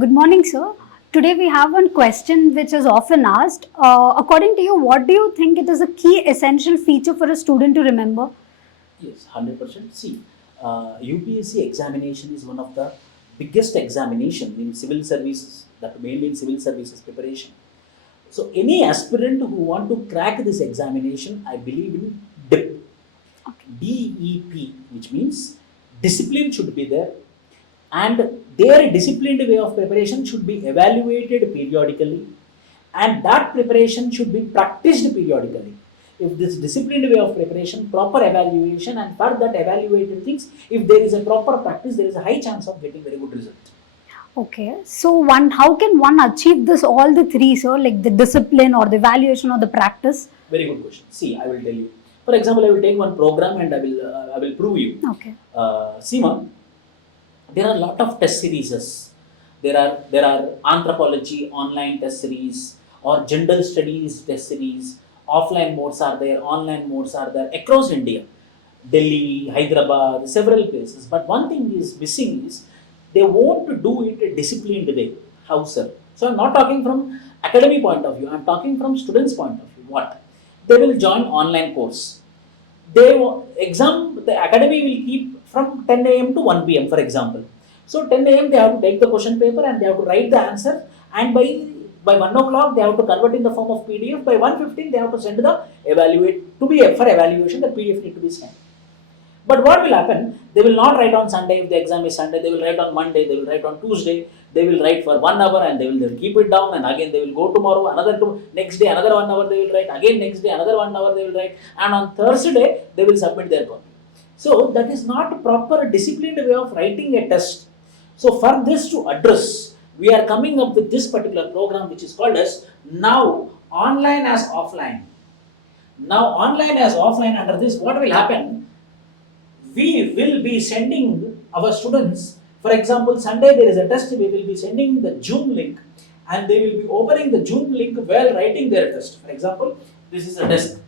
Good morning, sir. Today we have one question which is often asked. According to you, what do you think it is a key essential feature for a student to remember? Yes, 100%. See, UPSC examination is one of the biggest examination in civil services, that mainly in civil services preparation. So any aspirant who want to crack this examination, I believe in DEP, Okay. DEP, which means discipline should be there, and their disciplined way of preparation should be evaluated periodically, and that preparation should be practiced periodically. If this disciplined way of preparation, proper evaluation, and for that evaluated things, if there is a proper practice, there is a high chance of getting very good result. Okay. So how can one achieve this all the three, sir? Like the discipline or the evaluation or the practice? Very good question. See, I will tell you. For example, I will take one program and I will prove you. Okay. Seema, there are a lot of test series. There are anthropology online test series or gender studies test series. Offline modes are there, online modes are there across India, Delhi, Hyderabad, several places. But one thing is missing is they won't do it a disciplined way. How, sir? So I'm not talking from academy point of view. I'm talking from students' point of view. What? They will join online course. The academy will keep from 10 a.m. to 1 p.m. for example. So 10 a.m. they have to take the question paper and they have to write the answer, and by 1 o'clock they have to convert in the form of PDF. By 1:15 they have to send the for evaluation. The PDF need to be sent. But what will happen? They will not write on Sunday if the exam is Sunday. They will write on Monday. They will write on Tuesday. They will write for 1 hour and they will keep it down, and again they will go tomorrow. Next day another 1 hour they will write. Again next day another 1 hour they will write. And on Thursday they will submit their copy. So that is not proper disciplined way of writing a test. So for this to address, we are coming up with this particular program which is called as Now Online as Offline. Now online as offline, under this what will happen? We will be sending our students, for example, Sunday there is a test, we will be sending the Zoom link and they will be opening the Zoom link while writing their test. For example, this is a desk.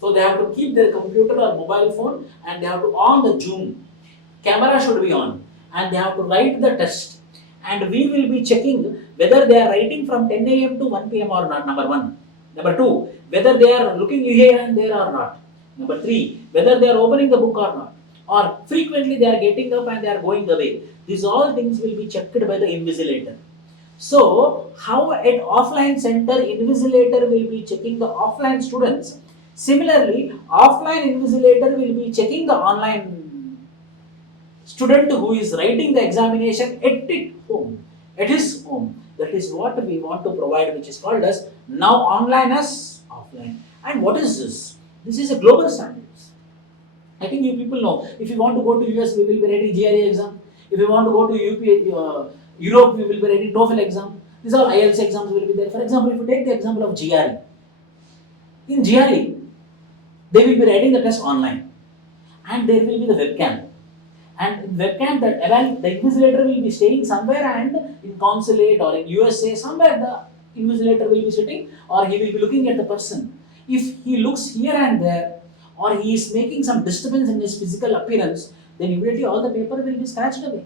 So they have to keep their computer or mobile phone and they have to on the Zoom. Camera should be on and they have to write the test. And we will be checking whether they are writing from 10 a.m. to 1 p.m. or not, number one. Number two, whether they are looking here and there or not. Number three, whether they are opening the book or not. Or frequently they are getting up and they are going away. These all things will be checked by the invigilator. So, how at offline center, invigilator will be checking the offline students. Similarly, offline invigilator will be checking the online student who is writing the examination at his home. That is what we want to provide, which is called as Now Online as Offline. And what is this? This is a global standard. I think you people know. If you want to go to US, we will be writing GRE exam. If you want to go to Europe, we will be writing TOEFL exam. These are IELTS exams will be there. For example, if you take the example of GRE, in GRE, they will be writing the test online, and there will be the webcam. And in webcam, the invigilator will be staying somewhere, and in consulate or in USA, somewhere the invigilator will be sitting, or he will be looking at the person. If he looks here and there, or he is making some disturbance in his physical appearance, then immediately all the paper will be scratched away.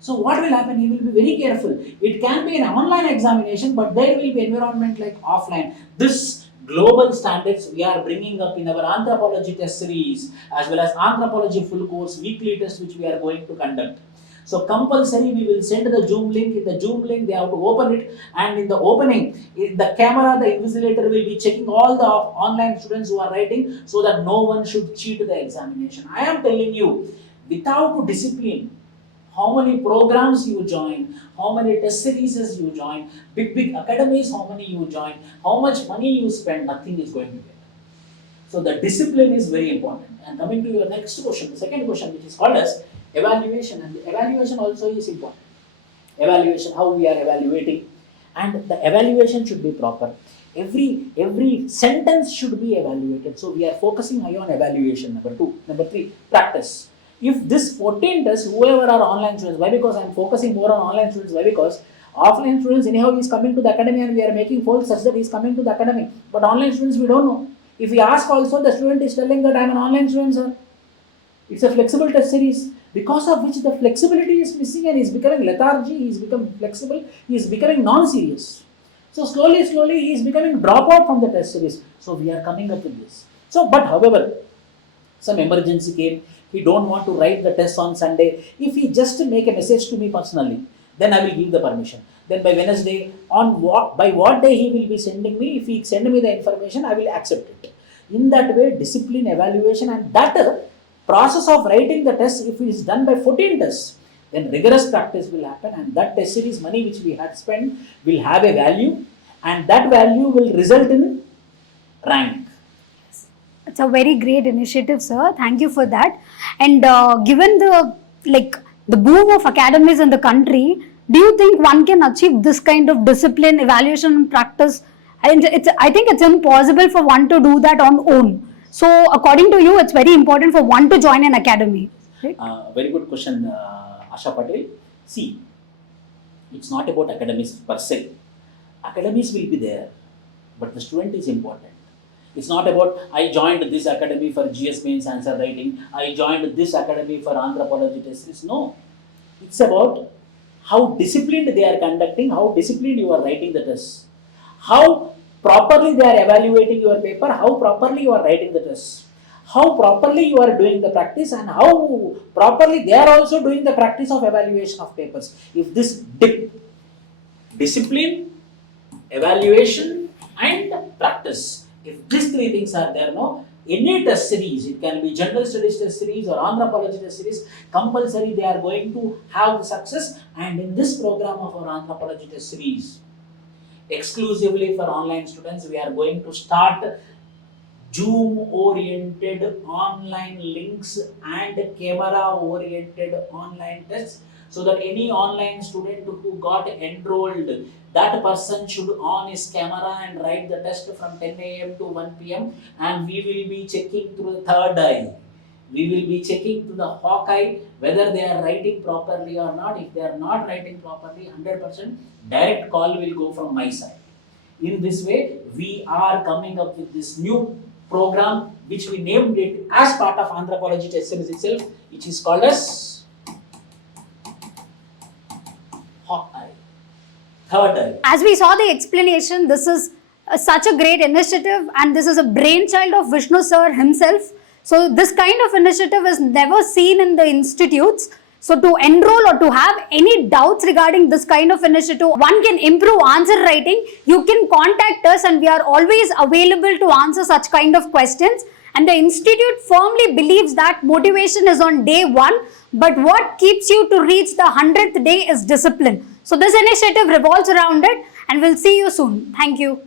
So what will happen? He will be very careful. It can be an online examination, but there will be environment like offline. This global standards we are bringing up in our anthropology test series, as well as anthropology full course weekly test which we are going to conduct. So compulsory we will send the Zoom link. In the Zoom link they have to open it, and in the opening, the camera, the invigilator will be checking all the online students who are writing, so that no one should cheat the examination. I am telling you, without discipline, how many programs you join, how many test series you join, big academies, how many you join, how much money you spend, nothing is going to get. So the discipline is very important. And coming to your next question, the second question, which is called as evaluation, and the evaluation also is important. Evaluation, how we are evaluating, and the evaluation should be proper. Every sentence should be evaluated. So we are focusing high on evaluation. Number two. Number three, practice. If this 14 tests, whoever are online students, why? Because I am focusing more on online students. Why? Because offline students anyhow is coming to the academy, and we are making folds such that he is coming to the academy. But online students we don't know. If we ask also, the student is telling that I am an online student, sir. It's a flexible test series. because of which the flexibility is missing and he is becoming lethargy, he is becoming flexible, he is becoming non-serious. So slowly he is becoming dropout from the test series. So we are coming up with this. So, but however, some emergency came, he don't want to write the test on Sunday. If he just make a message to me personally, then I will give the permission. Then by Wednesday, by what day he will be sending me, if he send me the information, I will accept it. In that way, discipline, evaluation, and that process of writing the test, if it is done by 14 tests, then rigorous practice will happen, and that test series money which we had spent will have a value, and that value will result in rank. It's a very great initiative, sir. Thank you for that. And given the boom of academies in the country, do you think one can achieve this kind of discipline, evaluation, and practice? And I think it's impossible for one to do that on own. So, according to you, it's very important for one to join an academy. Right? Very good question, Asha Patel. See, it's not about academies per se. Academies will be there, but the student is important. It's not about I joined this academy for GS mains answer writing, I joined this academy for anthropology tests. No, it's about how disciplined they are conducting, how disciplined you are writing the tests, how properly they are evaluating your paper, how properly you are writing the tests, how properly you are doing the practice, and how properly they are also doing the practice of evaluation of papers. If this discipline, evaluation, and practice, if these three things are there, any test series, it can be general studies test series or anthropology test series, compulsory they are going to have the success. And in this program of our anthropology test series, exclusively for online students, we are going to start Zoom-oriented online links and camera-oriented online tests, so that any online student who got enrolled, that person should on his camera and write the test from 10 a.m. to 1 p.m. and we will be checking through the third eye. We will be checking through the Hawkeye whether they are writing properly or not. If they are not writing properly, 100% direct call will go from my side. In this way, we are coming up with this new program which we named it as part of anthropology test series itself, which is called as Hawkeye. Third eye. As we saw the explanation, this is such a great initiative, and this is a brainchild of Vishnu sir himself. So this kind of initiative is never seen in the institutes. So to enroll or to have any doubts regarding this kind of initiative, one can improve answer writing. You can contact us and we are always available to answer such kind of questions. And the institute firmly believes that motivation is on day one, but what keeps you to reach the 100th day is discipline. So this initiative revolves around it, and we'll see you soon. Thank you.